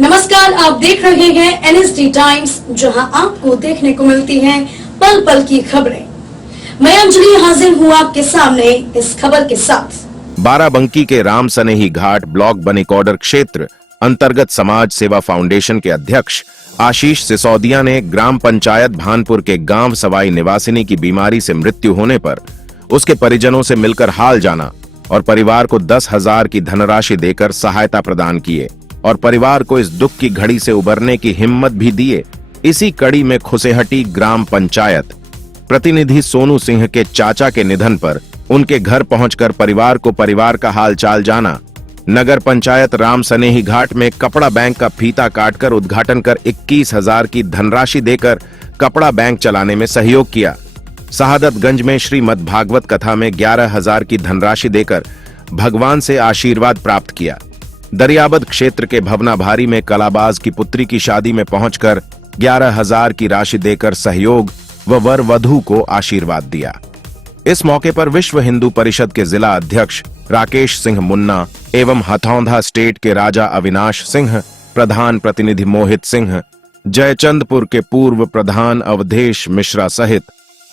नमस्कार, आप देख रहे हैं एनएसडी टाइम्स, जहां आपको देखने को मिलती हैं पल पल की खबरें। मैं अंजलि हाजिर हूं आपके सामने इस खबर के साथ। बाराबंकी के राम सनेही घाट ब्लॉक बनिकॉडर क्षेत्र अंतर्गत समाज सेवा फाउंडेशन के अध्यक्ष आशीष सिसोदिया ने ग्राम पंचायत भानपुर के गांव सवाई निवासिनी की बीमारी से मृत्यु होने पर उसके परिजनों से मिलकर हाल जाना और परिवार को 10,000 की धनराशि देकर सहायता प्रदान किए और परिवार को इस दुख की घड़ी से उबरने की हिम्मत भी दिए। इसी कड़ी में खुसेहटी ग्राम पंचायत प्रतिनिधि सोनू सिंह के चाचा के निधन पर उनके घर पहुंचकर परिवार को परिवार का हाल चाल जाना। नगर पंचायत राम सनेही घाट में कपड़ा बैंक का फीता काटकर उद्घाटन कर 21,000 की धनराशि देकर कपड़ा बैंक चलाने में सहयोग किया। शहादतगंज में श्रीमद् भागवत कथा में 11,000 की धनराशि देकर भगवान से आशीर्वाद प्राप्त किया। दरियाबद क्षेत्र के भवना भारी में कलाबाज की पुत्री की शादी में पहुंचकर 11,000 की राशि देकर सहयोग व वर वधू को आशीर्वाद दिया। इस मौके पर विश्व हिंदू परिषद के जिला अध्यक्ष राकेश सिंह मुन्ना एवं हथौंदा स्टेट के राजा अविनाश सिंह, प्रधान प्रतिनिधि मोहित सिंह, जयचंदपुर के पूर्व प्रधान अवधेश मिश्रा सहित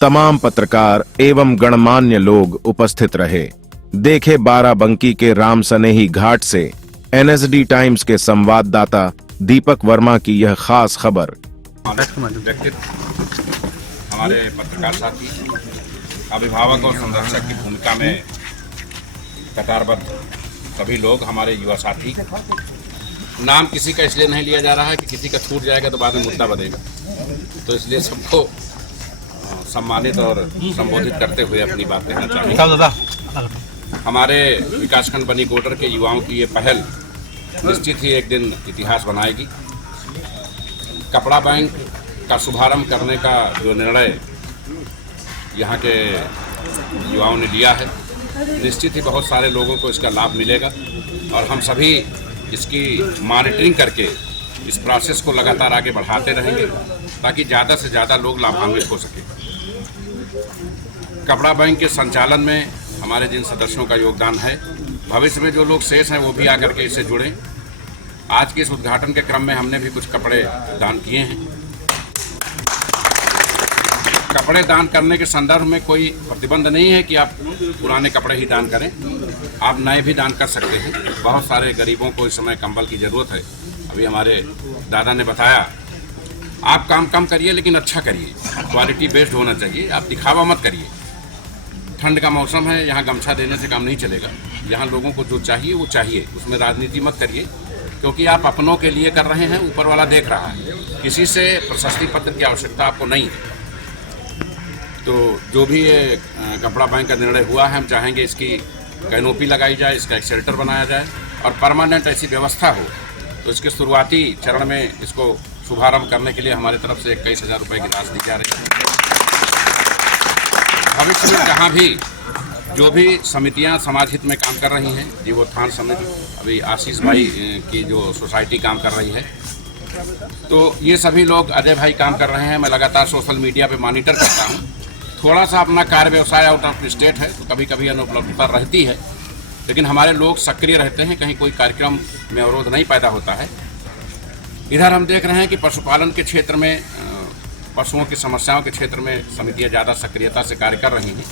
तमाम पत्रकार एवं गणमान्य लोग उपस्थित रहे। देखे बाराबंकी के राम सनेही घाट से एनएसडी टाइम्स के संवाददाता दीपक वर्मा की यह खास खबर। हमारे पत्रकार साथी, अभिभावक और संरक्षक की भूमिका में कतारबद्ध सभी लोग, हमारे युवा साथी। नाम किसी का इसलिए नहीं लिया जा रहा है कि किसी का छूट जाएगा तो बाद में मुद्दा बनेगा, तो इसलिए सबको सम्मानित और संबोधित करते हुए अपनी बात कहना चाहेंगे। हमारे विकासखंड बनिकॉडर के युवाओं की ये पहल निश्चित ही एक दिन इतिहास बनाएगी। कपड़ा बैंक का शुभारंभ करने का जो निर्णय यहाँ के युवाओं ने लिया है, निश्चित ही बहुत सारे लोगों को इसका लाभ मिलेगा और हम सभी इसकी मॉनिटरिंग करके इस प्रोसेस को लगातार आगे बढ़ाते रहेंगे ताकि ज़्यादा से ज़्यादा लोग लाभान्वित हो सके। कपड़ा बैंक के संचालन में हमारे जिन सदस्यों का योगदान है, भविष्य में जो लोग शेष हैं वो भी आकर के इससे जुड़ें। आज के इस उद्घाटन के क्रम में हमने भी कुछ कपड़े दान किए हैं। कपड़े दान करने के संदर्भ में कोई प्रतिबंध नहीं है कि आप पुराने कपड़े ही दान करें, आप नए भी दान कर सकते हैं। बहुत सारे गरीबों को इस समय कंबल की ज़रूरत है। अभी हमारे दादा ने बताया, आप काम कम करिए लेकिन अच्छा करिए, क्वालिटी बेस्ड होना चाहिए, आप दिखावा मत करिए। ठंड का मौसम है, यहाँ गमछा देने से काम नहीं चलेगा। यहाँ लोगों को जो चाहिए वो चाहिए, उसमें राजनीति मत करिए, क्योंकि आप अपनों के लिए कर रहे हैं, ऊपर वाला देख रहा है। किसी से प्रशस्ति पत्र की आवश्यकता आपको नहीं है। तो जो भी ये कपड़ा बैंक का निर्णय हुआ है, हम चाहेंगे इसकी कैनोपी लगाई जाए, इसका एक शेल्टर बनाया जाए और परमानेंट ऐसी व्यवस्था हो। तो इसके शुरुआती चरण में इसको शुभारंभ करने के लिए हमारी तरफ से 21,000 रुपये की राशि दी जा रही है। भविष्य में जहाँ भी जो भी समितियाँ समाज हित में काम कर रही हैं, जीवोत्थान समिति, अभी आशीष भाई की जो सोसाइटी काम कर रही है, तो ये सभी लोग, अजय भाई काम कर रहे हैं। मैं लगातार सोशल मीडिया पे मॉनिटर करता हूँ। थोड़ा सा अपना कार्य व्यवसाय आउट ऑफ स्टेट है तो कभी कभी अनुपलब्धता रहती है, लेकिन हमारे लोग सक्रिय रहते हैं, कहीं कोई कार्यक्रम में अवरोध नहीं पैदा होता है। इधर हम देख रहे हैं कि पशुपालन के क्षेत्र में, पशुओं की समस्याओं के क्षेत्र में समितियां ज़्यादा सक्रियता से कार्य कर रही हैं।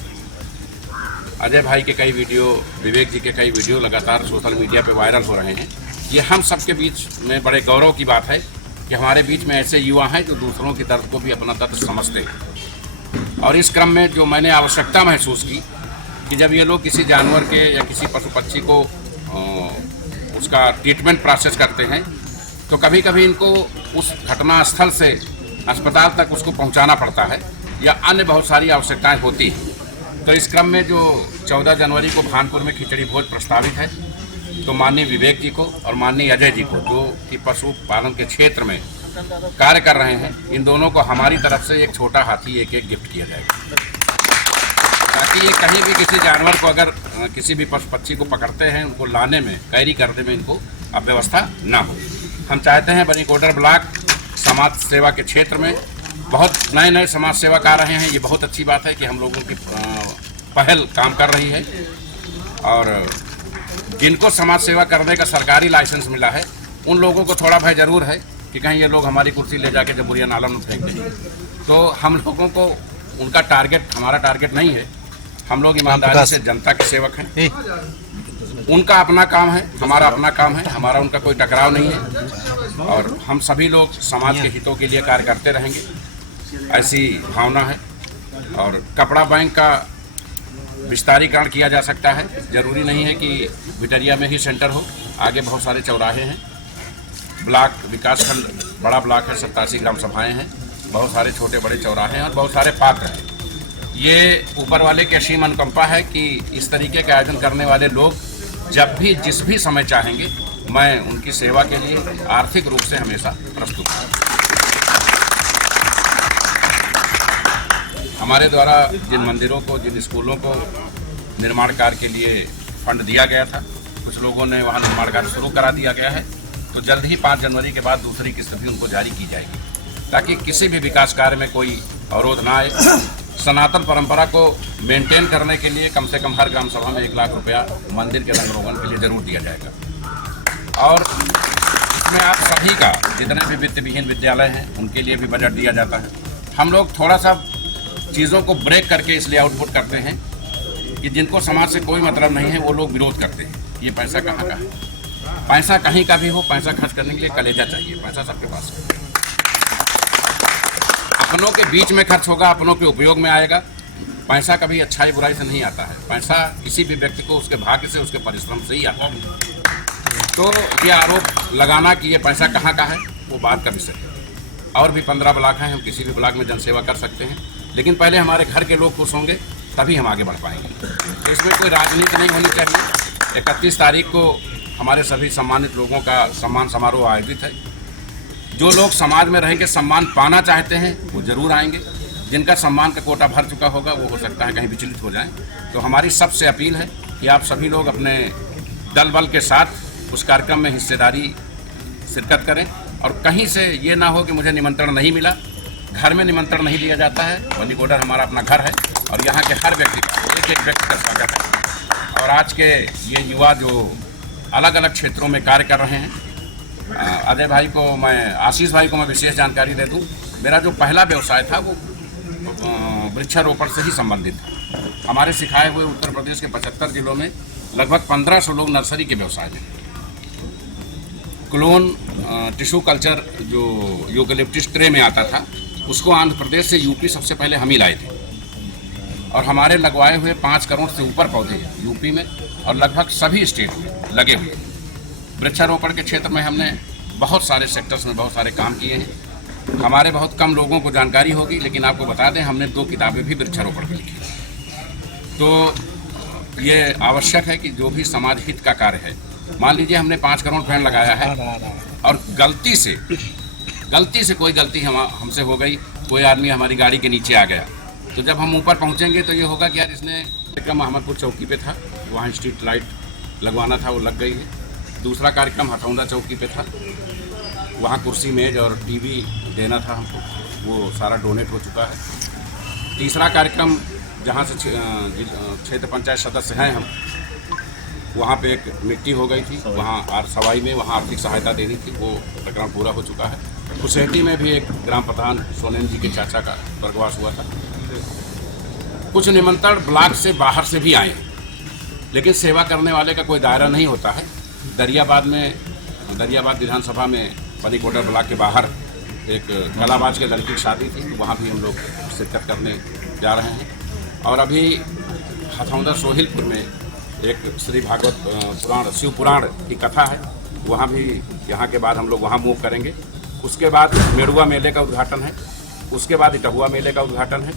अजय भाई के कई वीडियो, विवेक जी के कई वीडियो लगातार सोशल मीडिया पे वायरल हो रहे हैं। ये हम सबके बीच में बड़े गौरव की बात है कि हमारे बीच में ऐसे युवा हैं जो दूसरों के दर्द को भी अपना दर्द समझते हैं। और इस क्रम में जो मैंने आवश्यकता महसूस की कि जब ये लोग किसी जानवर के या किसी पशु पक्षी को उसका ट्रीटमेंट प्रोसेस करते हैं, तो कभी कभी इनको उस घटना स्थल से अस्पताल तक उसको पहुंचाना पड़ता है या अन्य बहुत सारी आवश्यकताएं होती हैं। तो इस क्रम में जो 14 जनवरी को भानपुर में खिचड़ी भोज प्रस्तावित है, तो माननीय विवेक जी को और माननीय अजय जी को, जो कि पशुपालन के क्षेत्र में कार्य कर रहे हैं, इन दोनों को हमारी तरफ से एक छोटा हाथी एक गिफ्ट किया जाएगा, ताकि ये कहीं भी किसी जानवर को, अगर किसी भी पशु पक्षी को पकड़ते हैं, उनको लाने में, कैरी करने में इनको अव्यवस्था ना हो। हम चाहते हैं बनिकॉडर ब्लॉक समाज सेवा के क्षेत्र में बहुत नए नए समाज सेवक आ रहे हैं। ये बहुत अच्छी बात है कि हम लोगों की पहल काम कर रही है और जिनको समाज सेवा करने का सरकारी लाइसेंस मिला है, उन लोगों को थोड़ा भय जरूर है कि कहीं ये लोग हमारी कुर्सी ले जाके जमुरिया नाला में फेंक देंगे। तो हम लोगों को उनका टारगेट हमारा टारगेट नहीं है। हम लोग ईमानदारी से जनता के सेवक हैं। उनका अपना काम है, हमारा अपना काम है, हमारा उनका कोई टकराव नहीं है और हम सभी लोग समाज के हितों के लिए कार्य करते रहेंगे, ऐसी भावना है। और कपड़ा बैंक का विस्तारीकरण किया जा सकता है, जरूरी नहीं है कि भिटरिया में ही सेंटर हो, आगे बहुत सारे चौराहे हैं, ब्लॉक विकासखंड बड़ा ब्लॉक है, 87 ग्राम सभाएं हैं, बहुत सारे छोटे बड़े चौराहे हैं और बहुत सारे पात्र हैं। ये ऊपर वाले की असीम अनुकंपा है कि इस तरीके के आयोजन करने वाले लोग जब भी जिस भी समय चाहेंगे, मैं उनकी सेवा के लिए आर्थिक रूप से हमेशा प्रस्तुत हूँ। हमारे द्वारा जिन मंदिरों को, जिन स्कूलों को निर्माण कार्य के लिए फंड दिया गया था, कुछ लोगों ने वहाँ निर्माण कार्य शुरू करा दिया गया है, तो जल्द ही 5 जनवरी के बाद दूसरी किस्त भी उनको जारी की जाएगी, ताकि किसी भी विकास कार्य में कोई अवरोध ना आए। सनातन परंपरा को मेंटेन करने के लिए कम से कम हर ग्राम सभा में 1 लाख रुपया मंदिर के रंग रोगन के लिए जरूर दिया जाएगा। और इसमें आप सभी का, जितने भी वित्त विहीन विद्यालय हैं, उनके लिए भी बजट दिया जाता है। हम लोग थोड़ा सा चीज़ों को ब्रेक करके इसलिए आउटपुट करते हैं कि जिनको समाज से कोई मतलब नहीं है वो लोग विरोध करते हैं, ये पैसा कहाँ का है। पैसा कहीं का भी हो, पैसा खर्च करने के लिए कलेजा चाहिए, पैसा सबके पास है। अपनों के बीच में खर्च होगा, अपनों के उपयोग में आएगा। पैसा कभी अच्छाई बुराई से नहीं आता है, पैसा किसी भी व्यक्ति को उसके भाग्य से, उसके परिश्रम से ही आता है। तो ये आरोप लगाना कि ये पैसा कहाँ का है, वो बात का विषय है। और भी 15 ब्लॉक हैं, हम किसी भी ब्लॉक में जनसेवा कर सकते हैं, लेकिन पहले हमारे घर के लोग खुश होंगे तभी हम आगे बढ़ पाएंगे। तो इसमें कोई राजनीति नहीं होनी चाहिए। 31 तारीख को हमारे सभी सम्मानित लोगों का सम्मान समारोह आयोजित है। जो लोग समाज में रहेंगे, सम्मान पाना चाहते हैं, वो जरूर आएंगे। जिनका सम्मान का कोटा भर चुका होगा वो हो सकता है कहीं विचलित हो जाएं। तो हमारी सबसे अपील है कि आप सभी लोग अपने दल बल के साथ उस कार्यक्रम में हिस्सेदारी शिरकत करें। और कहीं से ये ना हो कि मुझे निमंत्रण नहीं मिला। घर में निमंत्रण नहीं दिया जाता है, बनीकोडर हमारा अपना घर है और यहाँ के हर व्यक्ति का, एक व्यक्ति का स्वागत है। और आज के ये युवा जो अलग अलग क्षेत्रों में कार्य कर रहे हैं, अजय भाई को मैं, आशीष भाई को मैं विशेष जानकारी दे दूं। मेरा जो पहला व्यवसाय था वो वृक्षारोपण से ही संबंधित था। हमारे सिखाए हुए उत्तर प्रदेश के 75 जिलों में लगभग 1500 लोग नर्सरी के व्यवसाय में। क्लोन टिश्यू कल्चर जो यूकेलिप्टस ट्रे में आता था, उसको आंध्र प्रदेश से यूपी सबसे पहले हम ही लाए थे। और हमारे लगवाए हुए 5 करोड़ से ऊपर पौधे यूपी में और लगभग सभी स्टेट में लगे हुए। वृक्षारोपण के क्षेत्र में हमने बहुत सारे सेक्टर्स में बहुत सारे काम किए हैं। हमारे बहुत कम लोगों को जानकारी होगी, लेकिन आपको बता दें, हमने 2 किताबें भी वृक्षारोपण पर लिखी। तो ये आवश्यक है कि जो भी समाज हित का कार्य है, मान लीजिए हमने 5 करोड़ पेड़ लगाया है और गलती से कोई गलती हमसे हो गई, कोई आदमी हमारी गाड़ी के नीचे आ गया, तो जब हम ऊपर पहुंचेंगे तो ये होगा कि यार इसने कार्यक्रम अहमदपुर चौकी पे था, वहाँ स्ट्रीट लाइट लगवाना था, वो लग गई है। दूसरा कार्यक्रम हथौड़ा चौकी पे था, वहाँ कुर्सी मेज और टीवी देना था हमको, वो सारा डोनेट हो चुका है। तीसरा कार्यक्रम जहाँ से क्षेत्र पंचायत सदस्य हैं हम, वहाँ पे एक मिट्टी हो गई थी, वहाँ सवाई में वहाँ आर्थिक सहायता देनी थी, वो प्रकरण पूरा हो चुका है। कुशेटी में भी एक ग्राम प्रधान सोनेन जी के चाचा का स्वर्गवास हुआ था। कुछ निमंत्रण ब्लॉक से बाहर से भी आए हैं, लेकिन सेवा करने वाले का कोई दायरा नहीं होता है। दरियाबाद विधानसभा में बनीकोडर ब्लॉक के बाहर एक कलाबाज के लड़की की शादी थी, तो वहाँ भी हम लोग शिरकत करने जा रहे हैं। और अभी हथौड़ा सोहिलपुर में एक श्री भागवत पुराण, शिव पुराण की कथा है, वहाँ भी यहाँ के बाद हम लोग वहाँ मूव करेंगे। उसके बाद मेड़ुआ मेले का उद्घाटन है, उसके बाद इटहुआ मेले का उद्घाटन है,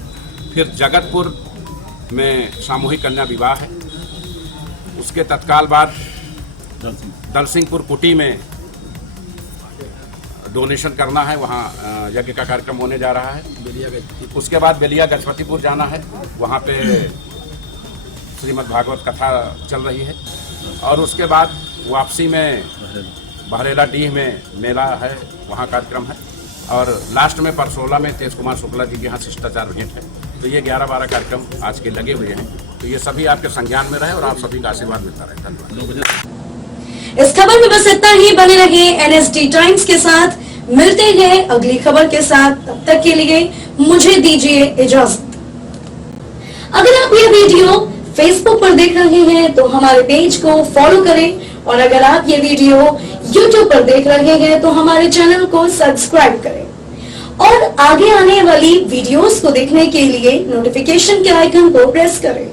फिर जगतपुर में सामूहिक कन्या विवाह है, उसके तत्काल बाद दलसिंहपुर कुटी में डोनेशन करना है, वहाँ यज्ञ का कार्यक्रम होने जा रहा है। उसके बाद बेलिया गजपतिपुर जाना है, वहाँ पे श्रीमद् भागवत कथा चल रही है। और उसके बाद वापसी में बहरेला डीह में मेला है, वहाँ कार्यक्रम है। और लास्ट में परसोला में तेज कुमार शुक्ला जी के यहाँ शिष्टाचार भेंट है। तो ये 11-12 कार्यक्रम आज के लगे हुए हैं, तो ये सभी आपके संज्ञान में रहे और आप सभी का आशीर्वाद मिलता रहे। धन्यवाद। इस खबर में बस इतना ही। बने रहे एनएसडी टाइम्स के साथ, मिलते हैं अगली खबर के साथ। तब तक के लिए मुझे दीजिए इजाजत। अगर आप ये वीडियो फेसबुक पर देख रहे हैं तो हमारे पेज को फॉलो करें, और अगर आप ये वीडियो यूट्यूब पर देख रहे हैं तो हमारे चैनल को सब्सक्राइब करें, और आगे आने वाली वीडियोस को देखने के लिए नोटिफिकेशन के आइकन को प्रेस करें।